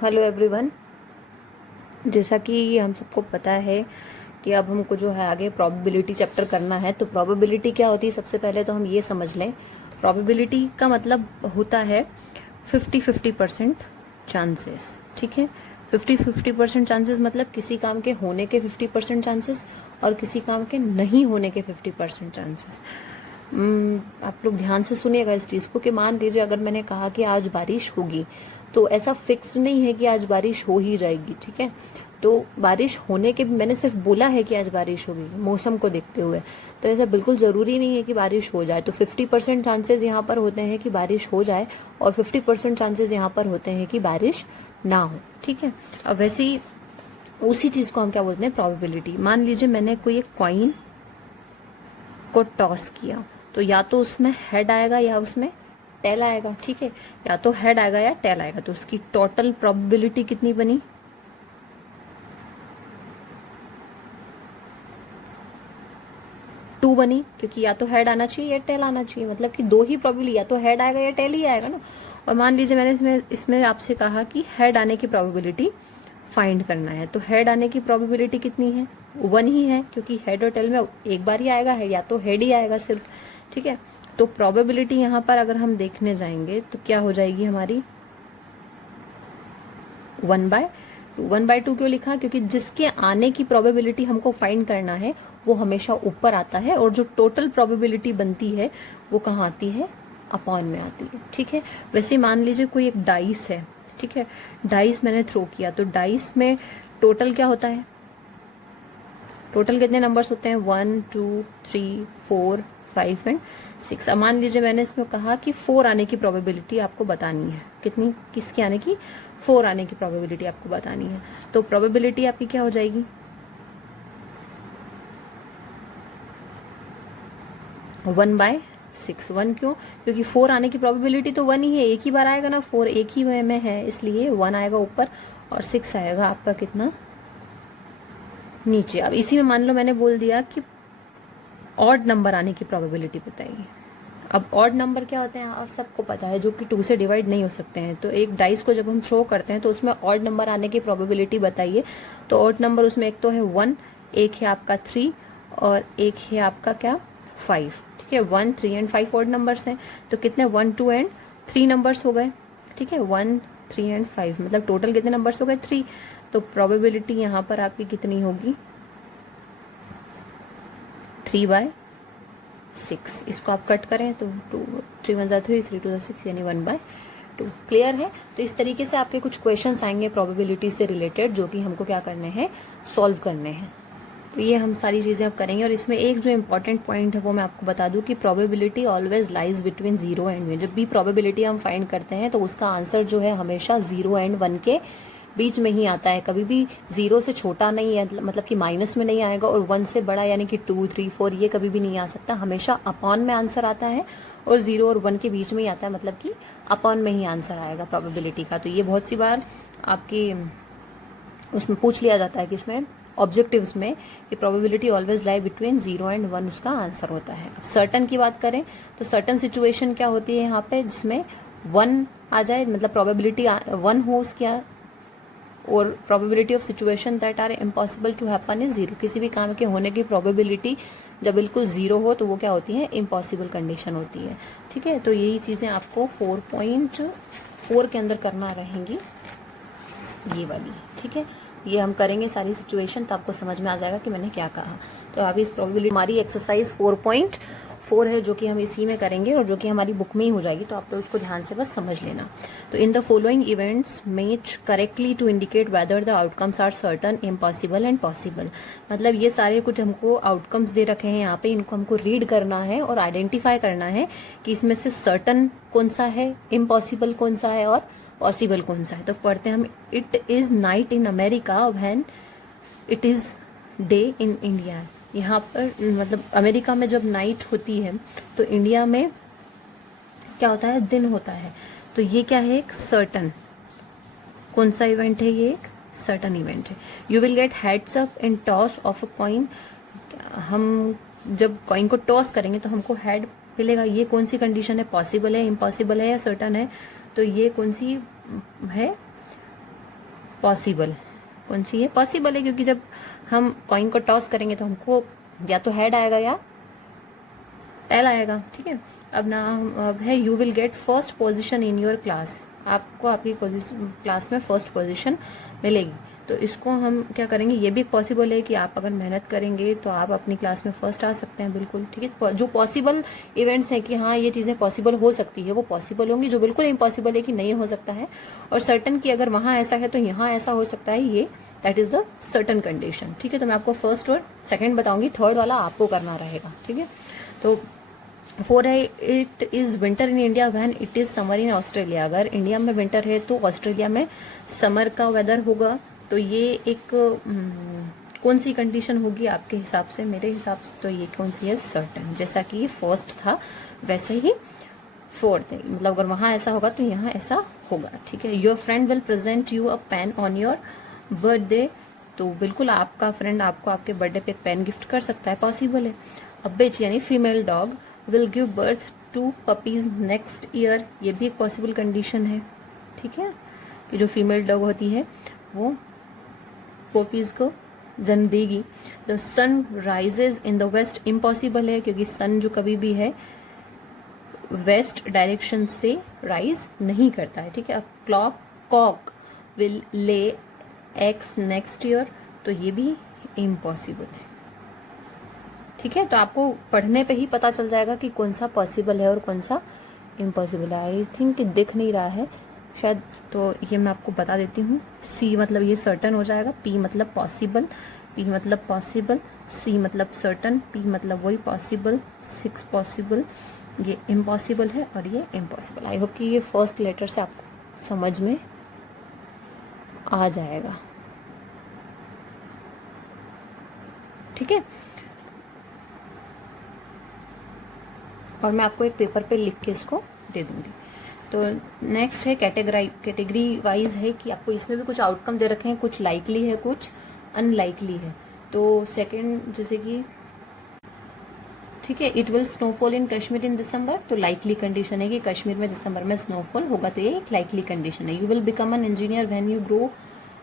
Hello everyone. जैसा कि हम सबको पता है कि अब हमको जो है आगे प्रोबेबिलिटी चैप्टर करना है। तो प्रोबेबिलिटी क्या होती है, सबसे पहले तो हम ये समझ लें। प्रोबेबिलिटी का मतलब होता है 50-50% चांसेस। ठीक है, 50-50% चांसेस मतलब किसी काम के होने के 50% चांसेस और किसी काम के नहीं होने के 50% चांसेस। आप लोग ध्यान से सुनिएगा इस चीज़ को कि मान लीजिए अगर मैंने कहा कि आज बारिश होगी, तो ऐसा फिक्स्ड नहीं है कि आज बारिश हो ही जाएगी। ठीक है, तो बारिश होने के, मैंने सिर्फ बोला है कि आज बारिश होगी मौसम को देखते हुए, तो ऐसा बिल्कुल ज़रूरी नहीं है कि बारिश हो जाए। तो 50% चांसेस यहाँ पर होते हैं कि बारिश हो जाए और 50% चांसेस यहाँ पर होते हैं कि बारिश ना हो। ठीक है, अब वैसे ही उसी चीज़ को हम क्या बोलते हैं, प्रोबेबिलिटी। मान लीजिए मैंने कोई एक कॉइन को टॉस किया, तो या तो उसमें हेड आएगा या उसमें टेल आएगा। ठीक है, या तो हेड आएगा या टेल आएगा। तो उसकी टोटल प्रोबेबिलिटी कितनी बनी, 2 बनी, क्योंकि या तो हेड आना चाहिए या टेल आना चाहिए। मतलब कि दो ही प्रोबेबिलिटी, या तो हेड आएगा या टेल ही आएगा ना। और मान लीजिए मैंने इसमें इसमें आपसे कहा कि हेड आने की प्रोबेबिलिटी फाइंड करना है, तो हेड आने की प्रोबेबिलिटी कितनी है, 1 ही है, क्योंकि हेड और टेल में एक बार ही आएगा है, या तो हेड ही आएगा सिर्फ। ठीक है, तो प्रोबेबिलिटी यहाँ पर अगर हम देखने जाएंगे तो क्या हो जाएगी हमारी, 1/2। 1/2 क्यों लिखा, क्योंकि जिसके आने की प्रोबेबिलिटी हमको फाइंड करना है वो हमेशा ऊपर आता है, और जो टोटल प्रोबेबिलिटी बनती है वो कहाँ आती है, अपॉन में आती है। ठीक है, वैसे मान लीजिए कोई एक डाइस है। ठीक है, डाइस मैंने थ्रो किया, तो डाइस में टोटल क्या होता है, टोटल कितने नंबर्स होते हैं, 1 2 3 4 5 एंड 6। अब मान लीजिए मैंने इसमें कहा कि 4 आने की प्रोबेबिलिटी आपको बतानी है, कितनी, किसकी आने की, 4 आने की प्रोबेबिलिटी आपको बतानी है। तो प्रोबेबिलिटी आपकी क्या हो जाएगी, 1/6। 1 क्यों, क्योंकि 4 आने की प्रोबेबिलिटी तो 1 ही है, एक ही बार आएगा ना, 4 एक ही में है, इसलिए 1 आएगा ऊपर और 6 आएगा आपका कितना, नीचे। अब इसी में मान लो मैंने बोल दिया कि ऑड नंबर आने की प्रोबेबिलिटी बताइए। अब ऑड नंबर क्या होते हैं आप सबको पता है, जो कि 2 से डिवाइड नहीं हो सकते हैं। तो एक डाइस को जब हम थ्रो करते हैं तो उसमें ऑड नंबर आने की प्रोबेबिलिटी बताइए। तो ऑड नंबर उसमें एक तो है 1, एक है आपका 3 और एक है आपका क्या, 5। ठीक है, 1 3 एंड 5 ऑड नंबर्स हैं, तो कितने, 1 2 एंड 3 नंबर्स हो गए। ठीक है, 1 3 एंड 5 मतलब टोटल कितने नंबर्स हो गए, 3। तो प्रोबेबिलिटी यहाँ पर आपकी कितनी होगी, 3/6। इसको आप कट करें तो 3 1 3 3 2 6 यानी 1/2। क्लियर है। तो इस तरीके से आपके कुछ क्वेश्चंस आएंगे प्रोबेबिलिटी से रिलेटेड, जो कि हमको क्या करने हैं, सॉल्व करने हैं। तो ये हम सारी चीजें अब करेंगे। और इसमें एक जो इंपॉर्टेंट पॉइंट है वो मैं आपको बता दूं कि probability always lies between 0 and 1। जब भी प्रोबेबिलिटी हम फाइंड करते हैं तो उसका आंसर जो है हमेशा 0 एंड 1 के बीच में ही आता है। कभी भी 0 से छोटा नहीं है, मतलब कि माइनस में नहीं आएगा, और 1 से बड़ा यानी कि 2 3 4 ये कभी भी नहीं आ सकता। हमेशा अपॉन में आंसर आता है, और 0 और 1 के बीच में ही आता है, मतलब कि अपॉन में ही आंसर आएगा प्रोबेबिलिटी का। तो ये बहुत सी बार आपकी उसमें पूछ लिया जाता है कि इसमें ऑब्जेक्टिव्स में कि probability always lie between 0 and 1 उसका आंसर होता है। अब सर्टन की बात करें तो सर्टन सिचुएशन क्या होती है यहाँ पे, जिसमें 1 आ जाए, मतलब प्रोबेबिलिटी 1 हो उसकी, और probability of situation that are impossible to happen is 0। किसी भी काम के होने की प्रोबेबिलिटी जब बिल्कुल 0 हो तो वो क्या होती है, इम्पॉसिबल कंडीशन होती है। ठीक है, तो यही चीजें आपको 4.4 के अंदर करना रहेंगी, ये वाली। ठीक है, ये हम करेंगे सारी सिचुएशन, तो आपको समझ में आ जाएगा कि मैंने क्या कहा। तो अभी इस प्रोबेबिलिटी हमारी एक्सरसाइज 4.4 है, जो कि हम इसी में करेंगे और जो कि हमारी बुक में ही हो जाएगी। तो आप लोग उसको ध्यान से बस समझ लेना। तो in the following events match correctly to indicate whether the outcomes are certain, impossible and possible. मतलब ये सारे कुछ हमको आउटकम्स दे रखे हैं यहाँ पे, इनको हमको रीड करना है और आइडेंटिफाई करना है कि इसमें से सर्टन कौन सा है, इम्पॉसिबल कौन सा है और पॉसिबल कौन सा है। तो पढ़ते हैं हम। It is night in America when it is day in India. यहाँ पर मतलब अमेरिका में जब नाइट होती है तो इंडिया में क्या होता है, दिन होता है। तो ये क्या है, एक सर्टन, कौन सा इवेंट है, ये एक सर्टन इवेंट है। You will get heads up in toss of a coin. हम जब कॉइन को टॉस करेंगे तो हमको हेड मिलेगा। ये कौन सी कंडीशन है, पॉसिबल है, इम्पॉसिबल है या सर्टन है। तो ये कौन सी है, पॉसिबल। कौन सी है? पॉसिबल है, क्योंकि जब हम कॉइन को टॉस करेंगे तो हमको या तो हेड आएगा या टेल आएगा। ठीक है, अब है you will get first position in your class. आपको आपकी क्लास में फर्स्ट पोजीशन मिलेगी। तो इसको हम क्या करेंगे, ये भी पॉसिबल है कि आप अगर मेहनत करेंगे तो आप अपनी क्लास में फर्स्ट आ सकते हैं। बिल्कुल ठीक है, जो पॉसिबल इवेंट्स हैं कि हाँ ये चीज़ें पॉसिबल हो सकती है वो पॉसिबल होंगी। जो बिल्कुल इम्पॉसिबल है कि नहीं हो सकता है, और सर्टन कि अगर वहाँ ऐसा है तो यहाँ ऐसा हो सकता है, ये that is the certain condition. ठीक है, तो मैं आपको फर्स्ट और सेकेंड बताऊंगी, थर्ड वाला आपको करना रहेगा। ठीक है, तो 4 है it is winter in India when it is summer in Australia. अगर इंडिया में विंटर है तो ऑस्ट्रेलिया में समर का वेदर होगा। तो ये एक कौन सी कंडीशन होगी आपके हिसाब से? मेरे हिसाब से तो ये कौन सी है? सर्टन। जैसा कि फर्स्ट था वैसे ही फोर्थ है, मतलब अगर वहां ऐसा होगा तो यहाँ ऐसा होगा। ठीक है, your friend will present you a pain on your birthday. तो बिल्कुल आपका फ्रेंड आपको आपके बर्थडे पे एक पेन गिफ्ट कर सकता है, पॉसिबल है। अ बिच यानी female dog will give birth to puppies next year. ये भी एक पॉसिबल कंडीशन है। ठीक है, कि जो फीमेल डॉग होती है वो पपीज को जन्म देगी। The sun rises in the west, impossible है, क्योंकि सन जो कभी भी है वेस्ट डायरेक्शन से राइज नहीं करता है। ठीक है, cock will lay eggs next year. तो ये भी इम्पॉसिबल है। ठीक है, तो आपको पढ़ने पे ही पता चल जाएगा कि कौन सा पॉसिबल है और कौन सा इम्पॉसिबल है। आई थिंक दिख नहीं रहा है शायद, तो ये मैं आपको बता देती हूँ। सी मतलब ये सर्टन हो जाएगा, पी मतलब पॉसिबल, पी मतलब पॉसिबल, सी मतलब सर्टन, पी मतलब वही पॉसिबल, 6 पॉसिबल, ये इम्पॉसिबल है और ये इम्पॉसिबल। आई होप कि ये फर्स्ट लेटर से आपको समझ में आ जाएगा। ठीक है, और मैं आपको एक पेपर पे लिख के इसको दे दूंगी। तो नेक्स्ट है कैटेगरी वाइज है कि आपको इसमें भी कुछ आउटकम दे रखे हैं, कुछ लाइकली है कुछ अनलाइकली है। तो सेकंड जैसे कि ठीक है, it will snowfall in Kashmir in December. तो लाइकली कंडीशन है कि कश्मीर में दिसंबर में स्नोफॉल होगा, तो ये एक लाइकली कंडीशन है। You will become an engineer when you grow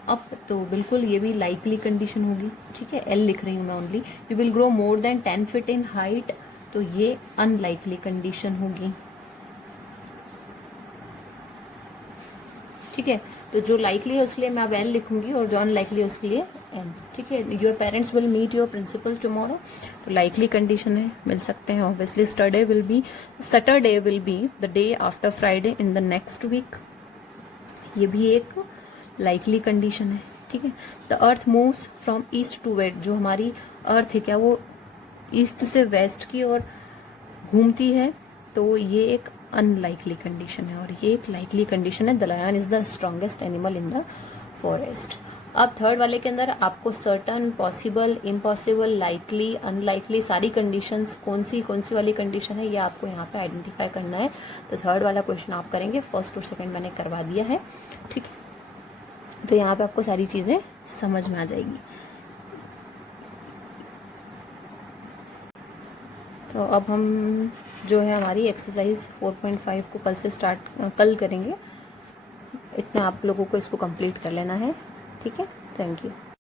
up. तो बिल्कुल ये भी लाइकली कंडीशन होगी। ठीक है, एल लिख रही हूँ मैं only. You will grow more than 10 feet in height. तो ये अनलाइकली कंडीशन होगी। ठीक है, तो जो लाइकली है उसके लिए मैं अब एल लिखूंगी और जो अनलाइकली है उसके लिए एन। ठीक है, your parents will meet your principal tomorrow. तो लाइकली कंडीशन है, मिल सकते हैं obviously. Saturday will be the day after Friday in the next week. ये भी एक लाइकली कंडीशन है। ठीक है, the earth moves from east to west. जो हमारी अर्थ है क्या वो ईस्ट से वेस्ट की ओर घूमती है। तो ये एक अनलाइकली कंडीशन है और ये एक लाइकली कंडीशन है। The lion is the strongest animal in the forest. अब थर्ड वाले के अंदर आपको certain, possible, impossible, likely, unlikely सारी कंडीशंस कौन सी वाली कंडीशन है ये आपको यहाँ पे आइडेंटिफाई करना है। तो थर्ड वाला क्वेश्चन आप करेंगे, फर्स्ट और सेकंड मैंने करवा दिया है। ठीक है, तो यहाँ पे आपको सारी चीजें समझ में आ जाएगी। तो अब हम जो है हमारी एक्सरसाइज 4.5 को कल करेंगे। इतना आप लोगों को इसको कंप्लीट कर लेना है। ठीक है, थैंक यू।